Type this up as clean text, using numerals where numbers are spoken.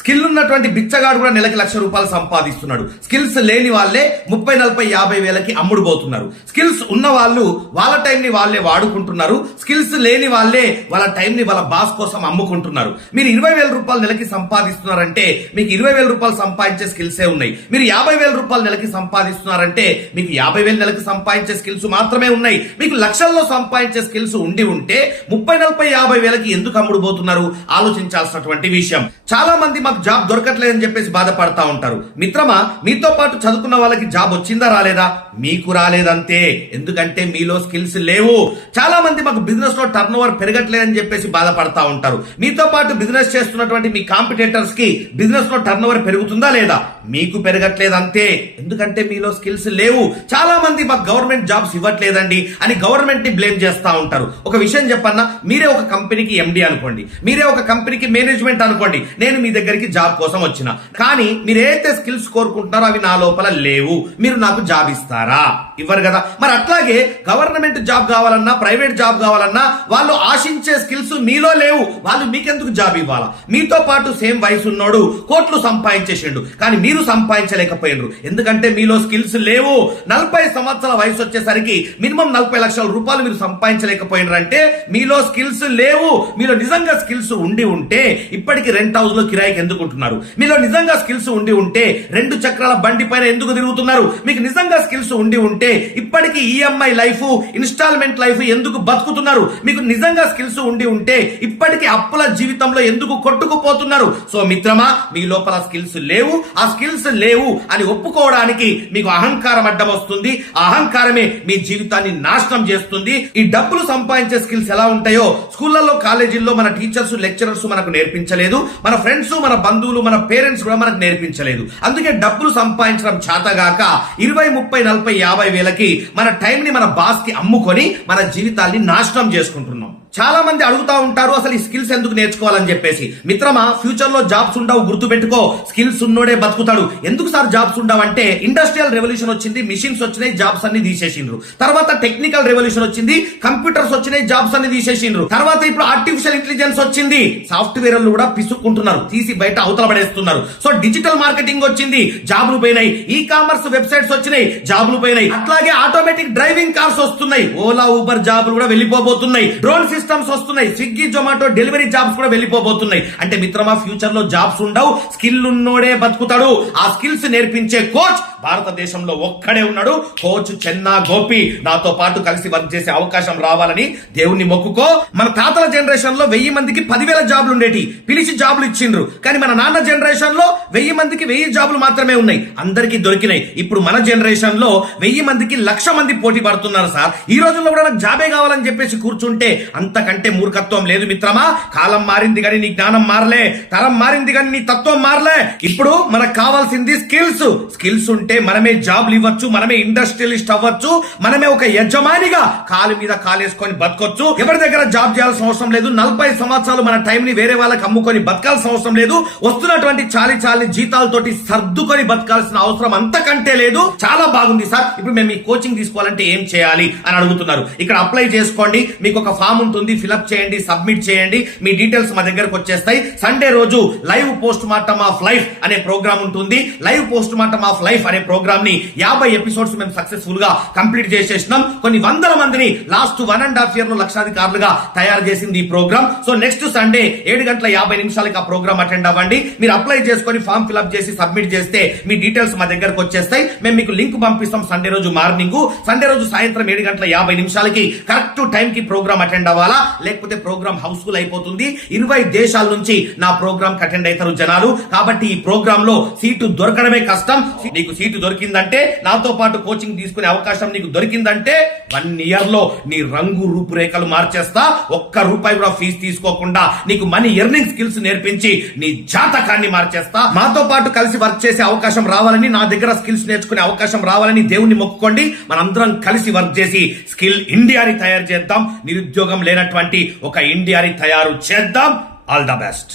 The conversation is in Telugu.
స్కిల్ ఉన్నటువంటి బిచ్చగాడు కూడా నెలకి ₹1,00,000 సంపాదిస్తున్నాడు. స్కిల్స్ లేని వాళ్ళే 30, 40, 50 వేలకి అమ్ముడుపోతున్నారు. స్కిల్స్ ఉన్న వాళ్ళు వాళ్ళ టైం ని వాళ్ళే వాడుకుంటున్నారు. స్కిల్స్ లేని వాళ్ళే వాళ్ళ టైం ని వాళ్ళ బాస్ కోసం అమ్ముకుంటున్నారు. మీరు ₹20,000 నెలకి సంపాదిస్తున్నారంటే మీకు ₹20,000 సంపాదించే స్కిల్సే ఉన్నాయి. మీరు ₹50,000 నెలకి సంపాదిస్తున్నారంటే మీకు 50,000 నెలకి సంపాదించే స్కిల్స్ మాత్రమే ఉన్నాయి. మీకు లక్షల్లో సంపాదించే స్కిల్స్ ఉండి ఉంటే 30, 40, 50 వేలకి ఎందుకు అమ్ముడుపోతున్నారు? ఆలోచించాల్సినటువంటి విషయం. చాలా మంది మాకు జాబ్ దొరకట్లేదని చెప్పేసి బాధపడతా ఉంటారు. మిత్రమా, మీతో పాటు చదువుకున్న వాళ్ళకి జాబ్ వచ్చిందా రాలేదా? మీకు రాలేదంతే. ఎందుకంటే మీలో స్కిల్స్ లేవు. చాలా మంది మాకు బిజినెస్ లో టర్న్ ఓవర్ పెరగట్లేదని చెప్పేసి బాధపడతా ఉంటారు. మీతో పాటు బిజినెస్ చేస్తున్నటువంటి మీ కాంపిటేటర్స్ కి బిజినెస్ లో టర్న్ ఓవర్ పెరుగుతుందా లేదా? మీకు పెరగట్లేదు అంతే. ఎందుకంటే మీలో స్కిల్స్ లేవు. చాలా మంది మాకు గవర్నమెంట్ జాబ్స్ ఇవ్వట్లేదండి అని గవర్నమెంట్ ని బ్లేమ్ చేస్తా ఉంటారు. ఒక విషయం చెప్పన్నా, మీరే ఒక కంపెనీకి ఎండి అనుకోండి, మీరే ఒక కంపెనీకి మేనేజ్మెంట్ అనుకోండి. నేను మీ దగ్గరికి జాబ్ కోసం వచ్చిన, కానీ మీరు ఏదైతే స్కిల్స్ కోరుకుంటున్నారో అవి నా లోపల లేవు. మీరు నాకు జాబ్ ఇస్తారా? ఇవ్వరు కదా. మరి అట్లాగే గవర్నమెంట్ జాబ్ కావాలన్నా ప్రైవేట్ జాబ్ కావాలన్నా వాళ్ళు ఆశించే స్కిల్స్ మీలో లేవు. వాళ్ళు మీకెందుకు జాబ్ ఇవ్వాలా? మీతో పాటు సేమ్ వయసు ఉన్నోడు కోట్లు సంపాదించేసిండు, కానీ మీరు సంపాదించలేకపోయినరు. ఎందుకంటే మీలో స్కిల్స్ లేవు. 40 సంవత్సరాల వయసు వచ్చేసరికి మినిమం ₹40,00,000 మీరు సంపాదించలేకపోయినారంటే మీలో స్కిల్స్ లేవు. మీలో నిజంగా స్కిల్స్ ఉండి ఉంటే ఇప్పటికి రెంట్ హౌస్ లో కిరాయికి ఎందుకు ఉంటున్నారు? మీలో నిజంగా స్కిల్స్ ఉండి ఉంటే 2 చక్రాల బండి పైన ఎందుకు తిరుగుతున్నారు? మీకు నిజంగా స్కిల్స్ ఉండి ఉంటే ఇప్పటికి ఈఎంఐ లైఫ్, ఇన్స్టాల్మెంట్ లైఫ్ ఎందుకు బతుకుతున్నారు? మీకు నిజంగా స్కిల్స్ ఉండి ఉంటే ఇప్పటికి అప్పుల జీవితంలో ఎందుకు కొట్టుకుపోతున్నారు? సో మిత్రమా, మీ లోపల స్కిల్స్ లేవు. ఆ స్కిల్స్ లేవు అని ఒప్పుకోవడానికి మీకు అహంకారం అడ్డం వస్తుంది. ఆ అహంకారమే మీ జీవితాన్ని నాశనం చేస్తుంది. ఈ డబ్బులు సంపాదించే స్కిల్స్ ఎలా ఉంటాయో స్కూళ్లలో, కాలేజీల్లో మన టీచర్స్, లెక్చరర్స్ మనకు నేర్పించలేదు. మన ఫ్రెండ్స్, మన బంధువులు, మన పేరెంట్స్ కూడా మనకు నేర్పించలేదు. అందుకే డబ్బులు సంపాదించడం చేతగాక 20, 30, 40, 50 వేలకి మన టైం ని మన బాస్ కి అమ్ముకొని మన జీవితాన్ని నాశనం చేసుకుంటున్నాం. చాలా మంది అడుగుతా ఉంటారు అసలు ఈ స్కిల్స్ ఎందుకు నేర్చుకోవాలని చెప్పేసి. మిత్రమా, ఫ్యూచర్ లో జాబ్స్ ఉండవు, గుర్తు పెట్టుకో. స్కిల్స్ ఉన్నోడే బతుకుతాడు. ఎందుకు సార్ జాబ్స్ ఉండవు అంటే, ఇండస్ట్రియల్ రెవల్యూషన్ వచ్చింది, మిషన్స్ వచ్చినాయి, జాబ్స్ అన్ని తీసేసిండ్రు. తర్వాత టెక్నికల్ రెవల్యూషన్ వచ్చింది, కంప్యూటర్స్ వచ్చినాయి, జాబ్స్ అన్ని తీసేసిండ్రు. తర్వాత ఇప్పుడు ఆర్టిఫిషియల్ ఇంటెలిజెన్స్ వచ్చింది, సాఫ్ట్వేర్ కూడా పిసుక్కుంటున్నారు, తీసి బయట అవతల పడేస్తున్నారు. సో డిజిటల్ మార్కెటింగ్ వచ్చింది, జాబులు పోయినాయి. ఈ కామర్స్ వెబ్సైట్స్ వచ్చినాయి, జాబులు పోయినాయి. అట్లాగే ఆటోమేటిక్ డ్రైవింగ్ కార్స్ వస్తున్నాయి, ఓలా, ఊబర్ జాబులు కూడా వెళ్ళిపోబోతున్నాయి. డ్రోన్ సిస్టమ్స్ వస్తున్నాయి, స్విగ్గీ, జొమాటో డెలివరీ జాబ్స్ కూడా వెళ్ళిపోబోతున్నాయి. అంటే మిత్రమా, ఫ్యూచర్ లో జాబ్స్ ఉండవు, స్కిల్ ఉన్నోడే బతుకుతాడు. ఆ స్కిల్స్ నేర్పించే కోచ్ భారతదేశంలో ఒక్కడే ఉన్నాడు. కోచ్ చెన్నా గోపి. నాతో పాటు కలిసి వర్క్ చేసే అవకాశం రావాలని దేవుణ్ణి మొక్కుకో. మన తాతల జనరేషన్ లో 1000 మందికి 10,000 జాబులు ఉండేటి, పిలిచి జాబులు ఇచ్చిండ్రు. కానీ మన నాన్న జనరేషన్ లో 1000 మందికి 1000 జాబులు మాత్రమే ఉన్నాయి, అందరికీ దొరికినాయి. ఇప్పుడు మన జనరేషన్ లో 1000 మందికి 1,00,000 మంది పోటీ పడుతున్నారు. సార్, ఈ రోజుల్లో కూడా నాకు జాబే కావాలని చెప్పేసి కూర్చుంటే అంతకంటే మూర్ఖత్వం లేదు మిత్రమా. కాలం మారింది కానీ నీ జ్ఞానం మారలే, తరం మారింది కానీ నీ తత్వం మారలే. ఇప్పుడు మనకు కావాల్సింది స్కిల్స్. స్కిల్స్ ఉంటే మనమే జాబ్లు ఇవ్వచ్చు, మనమే ఇండస్ట్రియలిస్ట్ అవ్వచ్చు, మనమే ఒక యజమానిగా కాలు మీద కాలేసుకొని బతకొచ్చు. ఎవరి దగ్గర జాబ్ చేయాల్సిన అవసరం లేదు. 40 సంవత్సరాలు మన టైం ని వేరే వాళ్ళకి అమ్ముకొని బతకాల్సిన అవసరం లేదు. వస్తున్నటువంటి చాలి జీతాలతోటి సర్దుకొని బతకాల్సిన అవసరం అంతకంటే లేదు. చాలా బాగుంది సార్, ఇప్పుడు మేము ఈ కోచింగ్ తీసుకోవాలంటే ఏం చేయాలి అని అడుగుతున్నారు. ఇక్కడ అప్లై చేసుకోండి, మీకు ఒక ఫామ్ ఉంటుంది, ఫిలప్ చేయండి, సబ్మిట్ చేయండి, మీ డీటెయిల్స్ మా దగ్గరకు వచ్చేస్తాయి. సండే రోజు live post mortem of life అనే ప్రోగ్రామ్ ఉంటుంది. Live post mortem of life అనే ప్రోగ్రామ్ ని 50 ఎపిసోడ్స్ మేము సక్సెస్ఫుల్ గా కంప్లీట్ చేసేసినాం. కొన్ని వందల మందిని లాస్ట్ 1.5 year లో లక్షాధికారులుగా తయారు చేసింది ఈ ప్రోగ్రామ్. సో నెక్స్ట్ సండే 7:50 ఆ ప్రోగ్రామ్ అటెండ్ అవ్వండి. మీరు అప్లై చేసుకొని ఫామ్ ఫిల్అప్ చేసి సబ్మిట్ చేస్తే మీ డీటెయిల్స్ మా దగ్గరకు వచ్చేస్తాయి. మేము మీకు లింక్ పంపిస్తాం. సండే రోజు మార్నింగ్, సండే రోజు సాయంత్రం 7:50 కరెక్ట్ టైం కి ప్రోగ్రామ్ అటెండ్ అవ్వాలా, లేకపోతే ప్రోగ్రామ్ హౌస్ఫుల్ అయిపోతుంది. 20 దేశాల నుంచి నా ప్రోగ్రామ్ కి అటెండ్ అవుతారు జనాలు. కాబట్టి ఈ ప్రోగ్రామ్ లో సీటు దొరకడమే కష్టం. నీకు సీటు దొరికిందంటే, నాతో పాటు కోచింగ్ తీసుకునే అవకాశం నీకు దొరికిందంటే 1 year లో నీ రంగు రూపురేఖలు మార్చేస్తా. ₹1 కూడా ఫీజు తీసుకోకుండా నీకు మనీ ఎర్నింగ్ స్కిల్స్ నేర్పించి నీ జాతకాన్ని మార్చేస్తా. మాతో పాటు కలిసి వర్క్ చేసే అవకాశం రావాలని, నా దగ్గర స్కిల్స్ నేర్చుకునే అవకాశం రావాలని దేవుణ్ణి మొక్కుకోండి. మనందరం కలిసి వర్క్ చేసి స్కిల్ ఇండియాని తయారు చేద్దాం. నిరుద్యోగం లేనటువంటి ఒక ఇండియాని తయారు చేద్దాం. All the best.